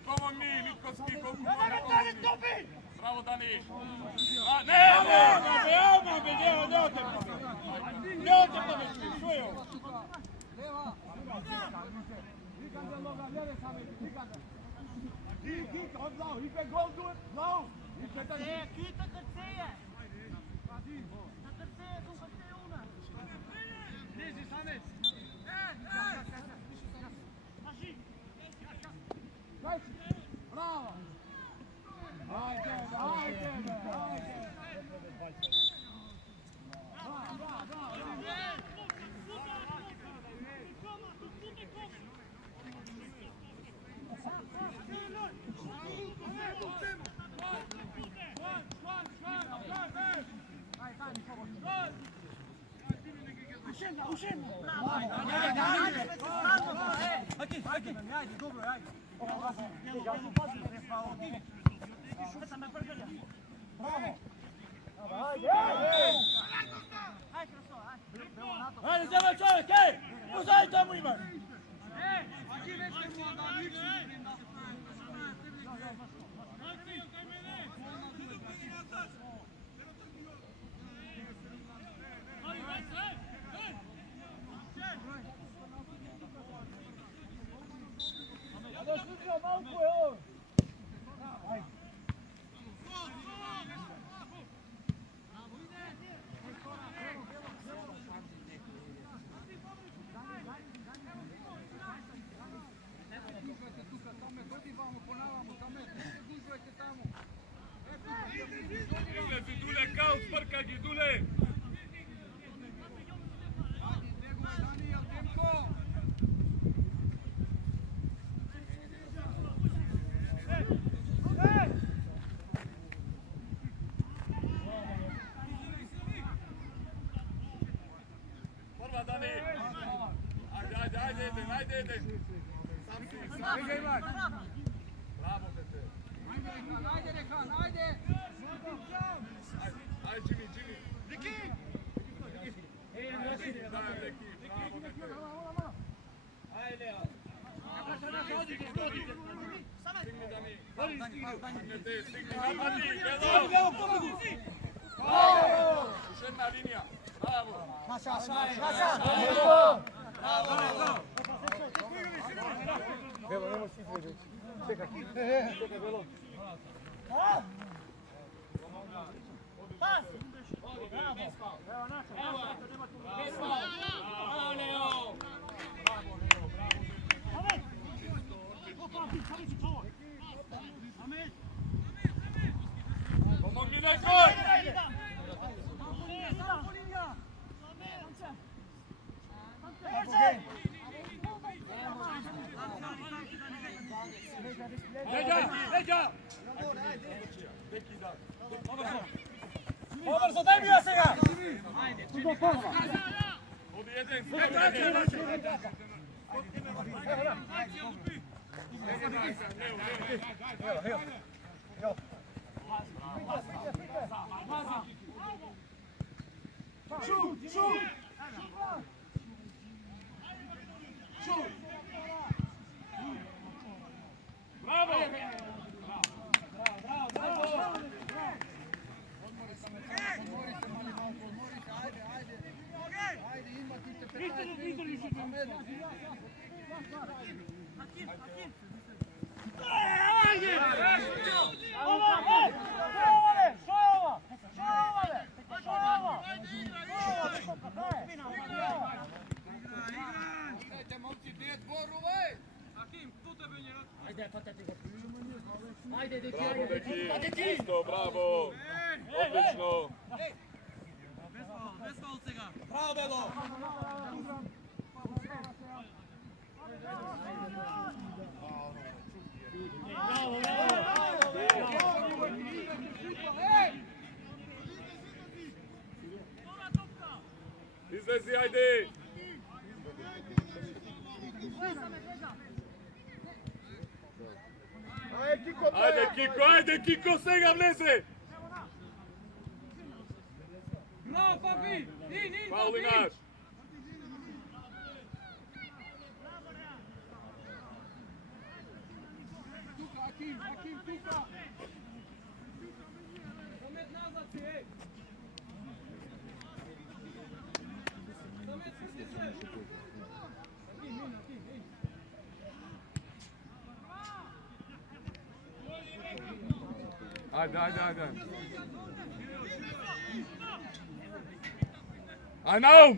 Pomogni, Mitkovski, pomogni. Bravo, Dani. Ajde, zemlja čovjek, ej! Uzaj tamo imaš! Dule, kao sprkagi, Dule! Prva, Dani! Ajde, idem! Sam si, Bravo, dete! Ajde, Rehan, ajde! Ajde, Jimmy! Deki! Bravo, dete! Ajde, ja! Stigni, Dani! Stigni, napadni! Belo! Još jedna linija! Bravo! Bravo! Belo, ne možeš izveći. Čekaj. Čekaj, Belo. Pomogni nekoj! Leđa! Obrzo, daj mi ja сега! Odi jeden, Bravo! Bravo, deki! Isto, bravo! Odlično! Bravo, Belo! Izlezi, ajde! Ajde, Kiko, сега влезе! Bravo, papi! Faul naš! Tuka, Akim, tuka! Zamet nazad si, ej! Zamet, srti se! Akim, ej! Ajde. Aj, Naum!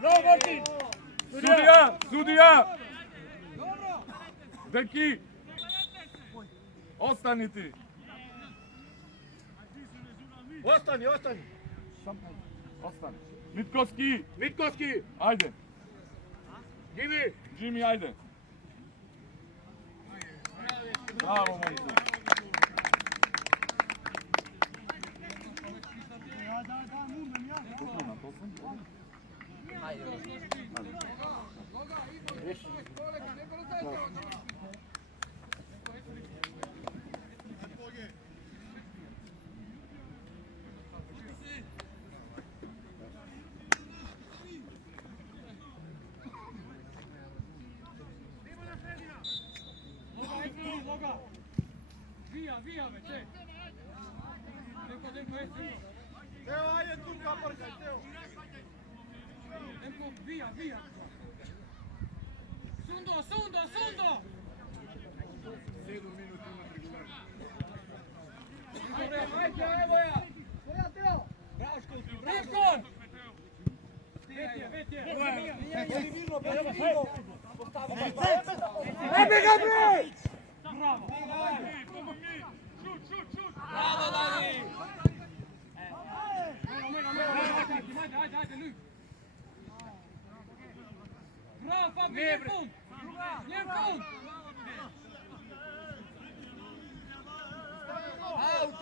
Bravo, Martin! Sudija! Deki! Ostani ti! Ostani! Ostani. Mitkovski! Ajde! Jimmy, ajde! Bravo, momci! Via, već, Demko, Teo, ajde tu kaparkaj, Teo! Demko, via! Sundo! 7 minuta ima regularno. Ajde, evo ja! Koja, Teo? Bravo, Školski, bravo! Vetje! Ajde ga, bre! Bravo! Šut! Bravo, Dani! Ajde, Luj! Bravo, Fabi, njen pun! Out!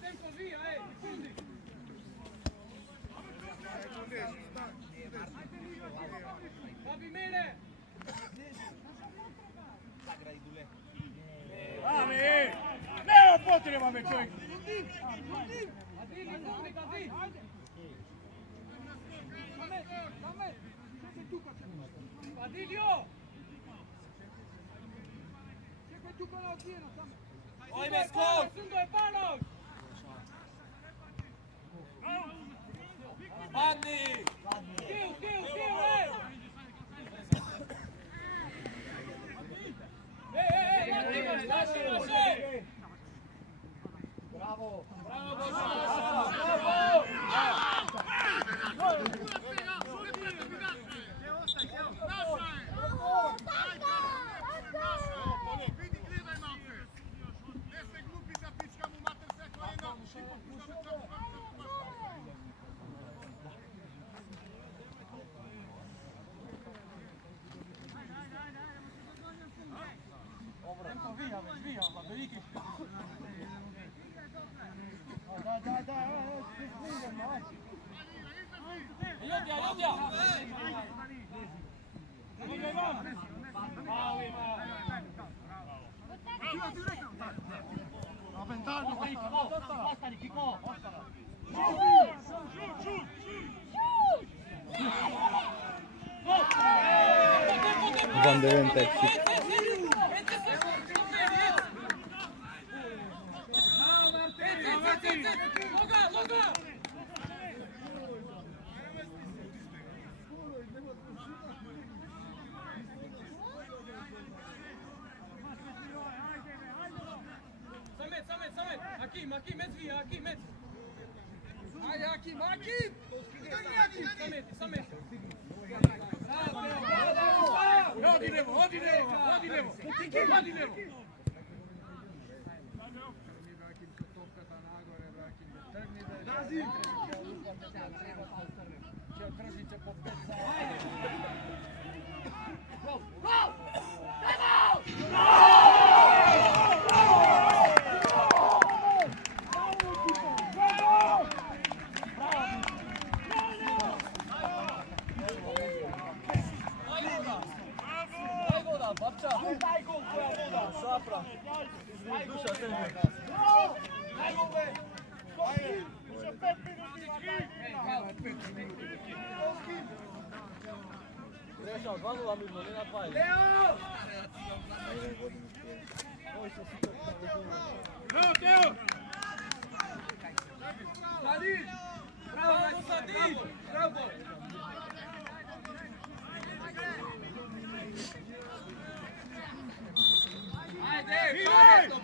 Demko, via, fundi! Fabi, mene! Nema potreba me čovjek! Adi! Čekaj Tuka, čekaj. Pa Didio! Čekaj Tuka na okvijeno, samo. Ajme, skok! Sundo je panog! Padni! Skiju, ej! Ej, naši! Bravo! Bravo, Božo! Ivan Deventetti. Hakim, Ezvija, Hakim! Ajde, Hakim! Samet! Odi levo!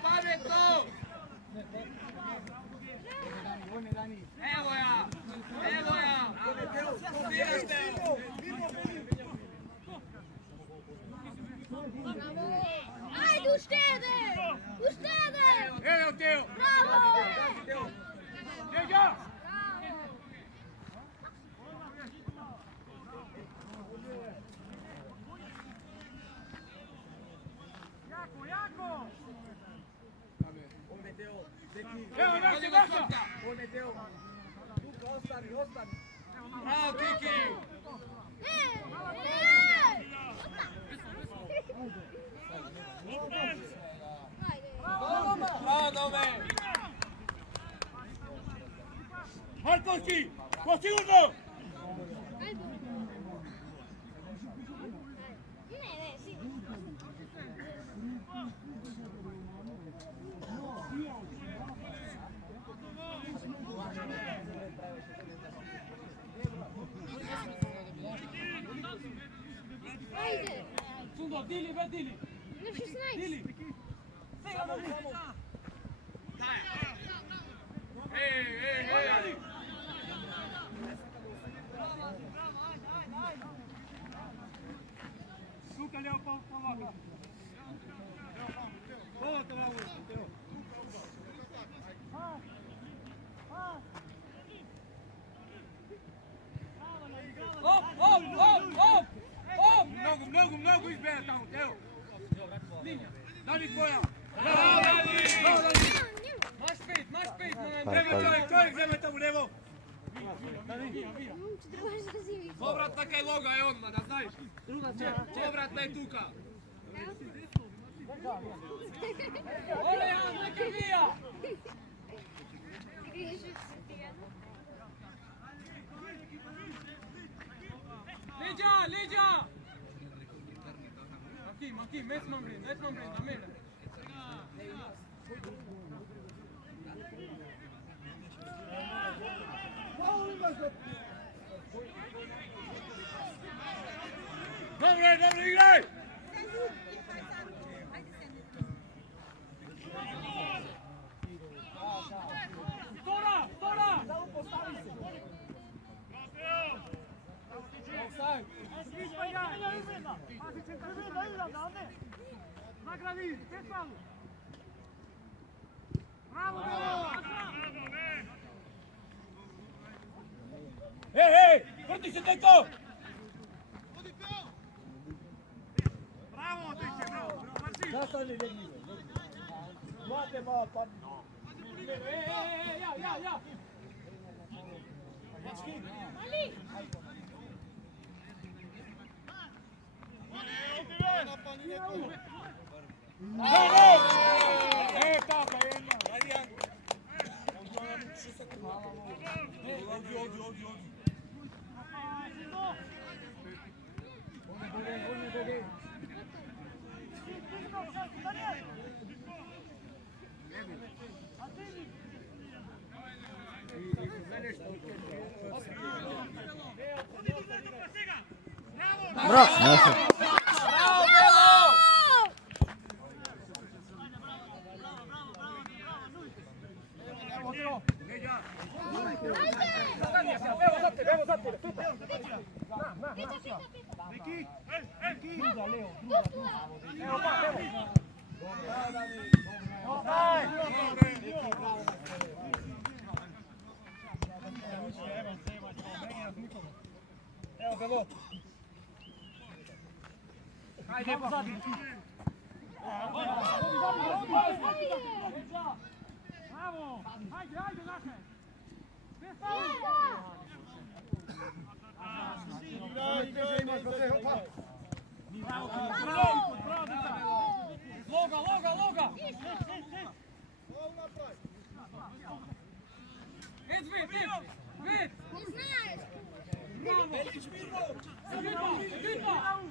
Pametno! Evo ja! Ajde, uštede! Evo Teo! Bravo! Njega! Evo naša! Bravo, Kiki! Bravo, Nome! Markovski! Postignuto! Ajde! Sundo, Dili, ve Dili! Ne 16! Dili! Samo! Ej! Tuka, lijevo pomaka! Povaka vam ušte, evo! Mnogo izbjera tamo, evo! Dani tvoja! Bravo, Dani! Maš pet, čovjek, zemlje tamo lijevo! Povratna kaj loga je odmah, da znaš! Povratna je Tuka! Ole, Jan, neka vija! Leđa, leđa! Hakim, mes mambrin, na mene. Dobro, igraj! Stora! Hej, vrti se dečko! Bravo, dečke, bravo. Zastani negdje. Mate malo pa... Ja! Ali! Tako, jedna. Ovdje. Evo Belo. Ajde, pozadi. Bravo! Ajde, naše! Loga! Vid! Не знаєш! Bravo! Ekipa!